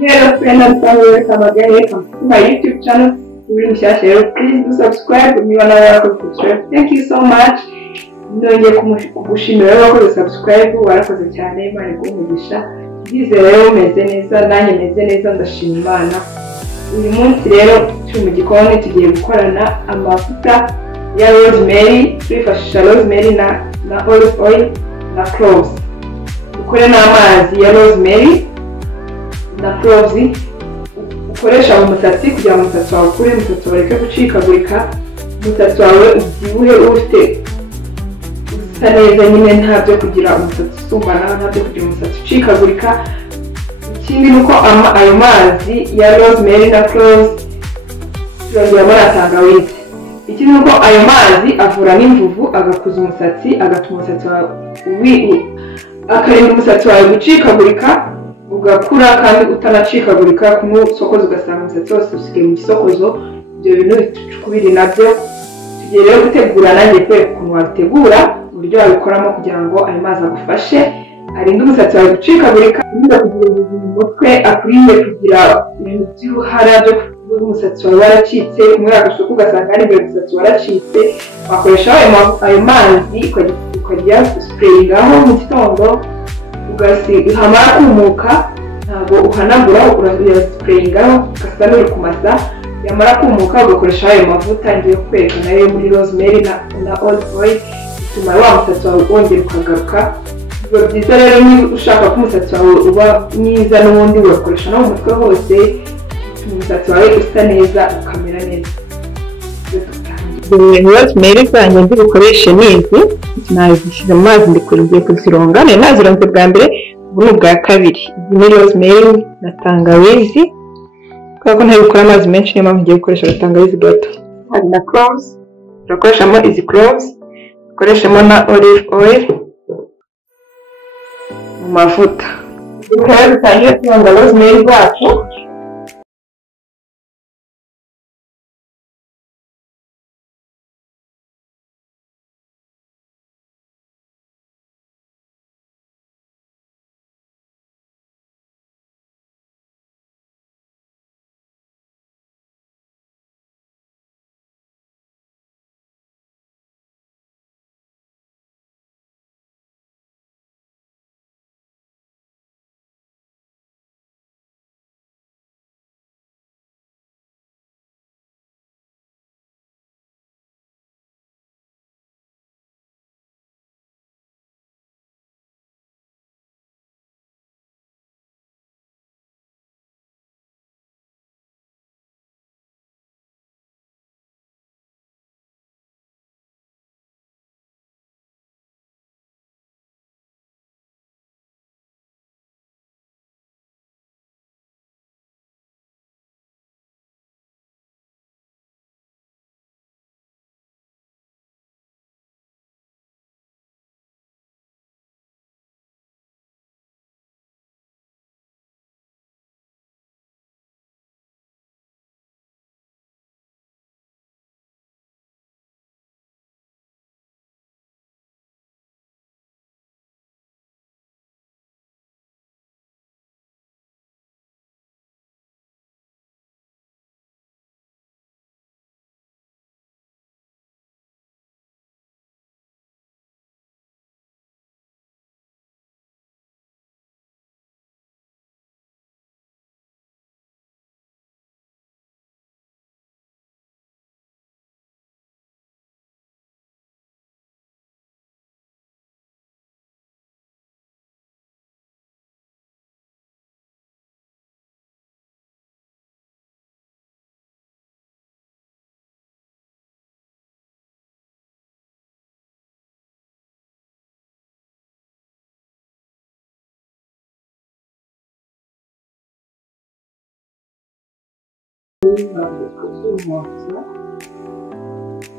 Hello friends and family, welcome again. Welcome to my YouTube channel. Please do subscribe. Thank you so much. Ndongeye kugushimira rero ko subscribe warakoze cyane Imana igumugisha. Bize rero meze neza nanjye meze neza ndashima Imana. Uyu munsi rero turi mu gikoni tugiye gukorana amavuta ya rosemary, twifashisha rosemary na olive oil na cloves. Ukore n'amazi ya rosemary na cloves ukoresha mu musatsi kugira ngo umusatsi wawe ukure, umusatsi wawe ureke gucikagurika, umusatsi wawe ubyibuhe ufite usa neza nyine nta byo kugira umusatsi usumbana, nta byo kugira umusatsi ucikagurika. Ikindi nuko ayo mazi ya rosemary na cloves turongera na tangawizi. Ikindi nuko ayo mazi avura n'imvuvu, agakuza umusatsi, agatuma umusatsi wawe akarinda umusatsi wawe gucikagurika ugakura kandi utanacikagurika, kumusokozo ugasanga umusatsi wose usigaye mu gisokozo. Ibyo bintu bitukubiri nabyo tugiye rero gutegura, nanjye kwereka ukuntu wabitegura, uburyo wabikoramo kugira ngo ayo mazi agufashe arinde umusatsi wawe gucikagurika, kugira ubuzima mu mutwe, akurinde kugira ibintu by'uruhara byo umusatsi wawe waracitse, kumwe agasuku ugasanga ari imbere umusatsi waracitse. Wakoresha ayo mazi ukajya sprayingaho mu gitondo, hamara kumuka ntabwo uhanagura, urasprayingaho ugasa n'uri kumasa. Yamara kumuka ugakoresha ayo mavuta ngiye kwerekana yo muri rosemary na olive oil, bituma wa musatsi wawe wongera ukagaruka. Biba byiza rero niba ushaka ko umusatsi wawe uba mwiza n'ubundi ugakoresha no mu mutwe hose, bituma umusatsi wawe usa neza ukamera neza. Rosemary zanjye ndikoreshe n'izi nazishyize mu mazi ndikurije kuzironga, nazironze bwa mbere, ubu ni ubwa kabiri. Izi ni rosemary na tangawizi, kubera ko ntabikora amazi menshi niyo mpamvu ngiye gukoresha tangawizi gato. Hari na cloves, turakoreshamo izi cloves, dukoreshamo na olive oil mu mavuta. Bikaba bitangiye kuronga rosemary zacu.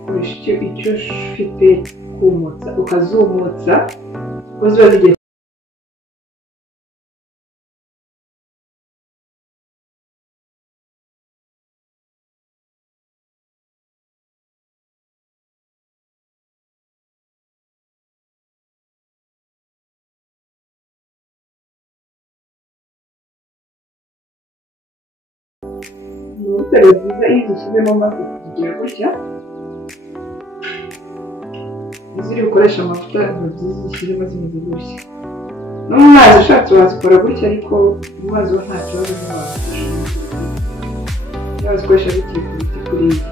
Ukoresha icyo ufite kumutsa ukazumutsa, uziba zigiye amavuta biba byiza iyo uzishyizemo amazi kugira gutya. Izo uri bukoresha amavuta biba byiza uzishyizemo zimeze gutya. No mu mazi ushatse wazikora gutya, ariko mu mazi ho nta kibazo ntiwazikoresha. Wazikoresha bikiri ku biti kuriya.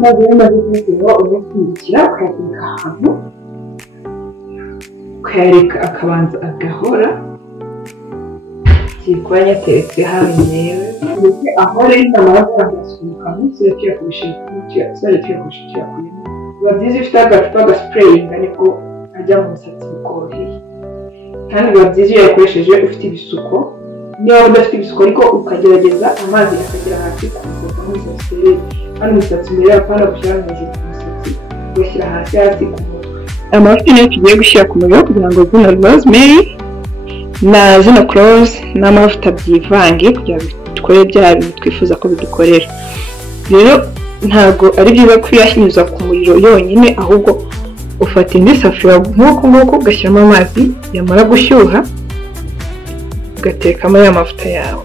Maze bimaze kuba uyakurikira ukayabika ahantu, ukayareka akabanza agahora. Kuba yateretse hano rero ndetse ahore namara kuyasunika munsi tuyakubisha tuyakuyemo. Biba byiza ufite agacupa gasipureyinga niko ajya mu musatsi bikoroheye, kandi biba byiza iyo yakoresheje ufite ibisuko. Niba udafite ibisuko ariko ukagerageza amazi akagera hasi ku musatsi aho umusatsi utereye, kandi umusatsi mbere apana gushyira hejuru ku musatsi, ugashyira hasi ku mutwe. Amavuta niyo tugiye gushyira ku muriro kugira ngo zino rosemary na zino cloves n'amavuta byivange kugira ngo dukore bya bintu twifuza ko bidukorera. Rero ntabwo ari byiza kuyanyuza ku muriro yonyine, ahubwo ufata indi safuriya nk'uko ugashyiramo amazi, yamara gushyuha ugatekamo ya mavuta yawe.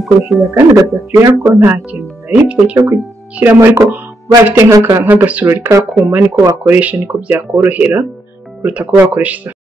Ukoresheje kandi agasafuriya ko nta kintu nari mfite cyo gushyiramo, ariko ubaye ufite nk'agasorori k'akuma niko wakoresha, niko byakorohera kuruta ko wakoresha isafuriya.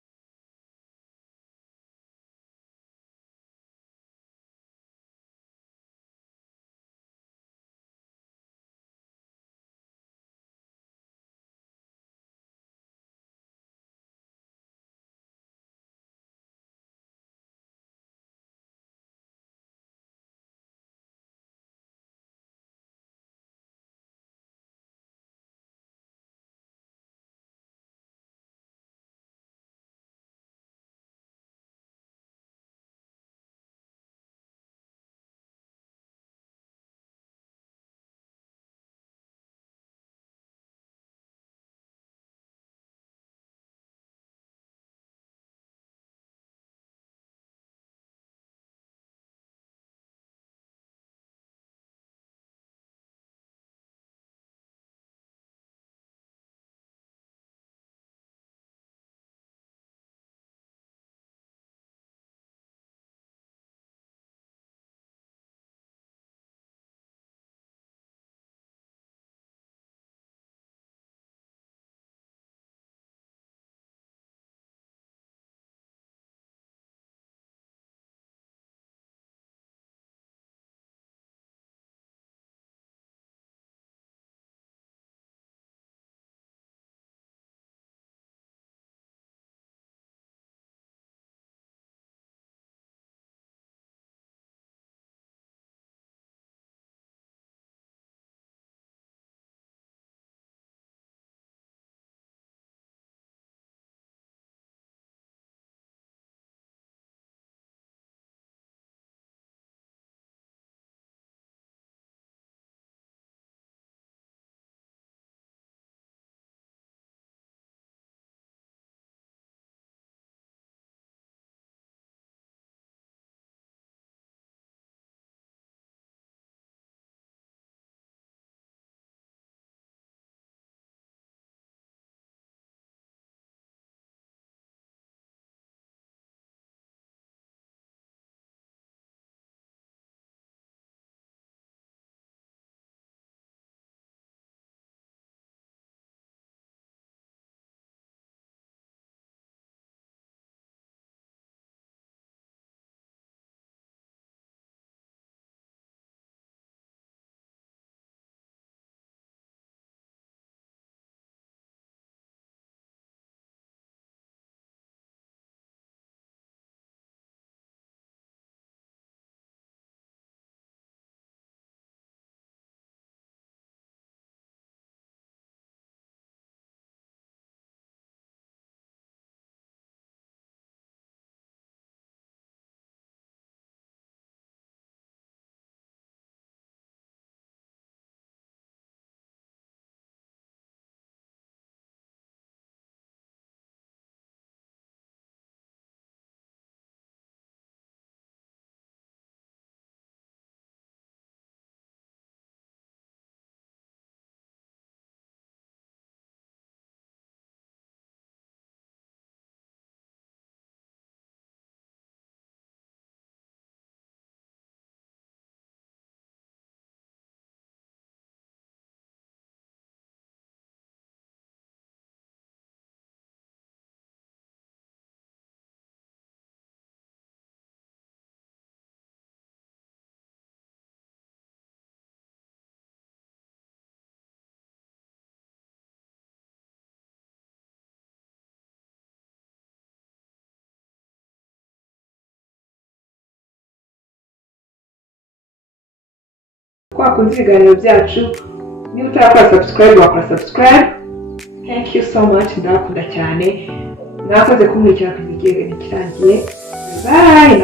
wakunze ibiganiro byacu niba utarakora subscribe wakora subscribe. Thank you so much, ndakunda cyane mwakoze kumurikira ku gihe kirangiye. Bye.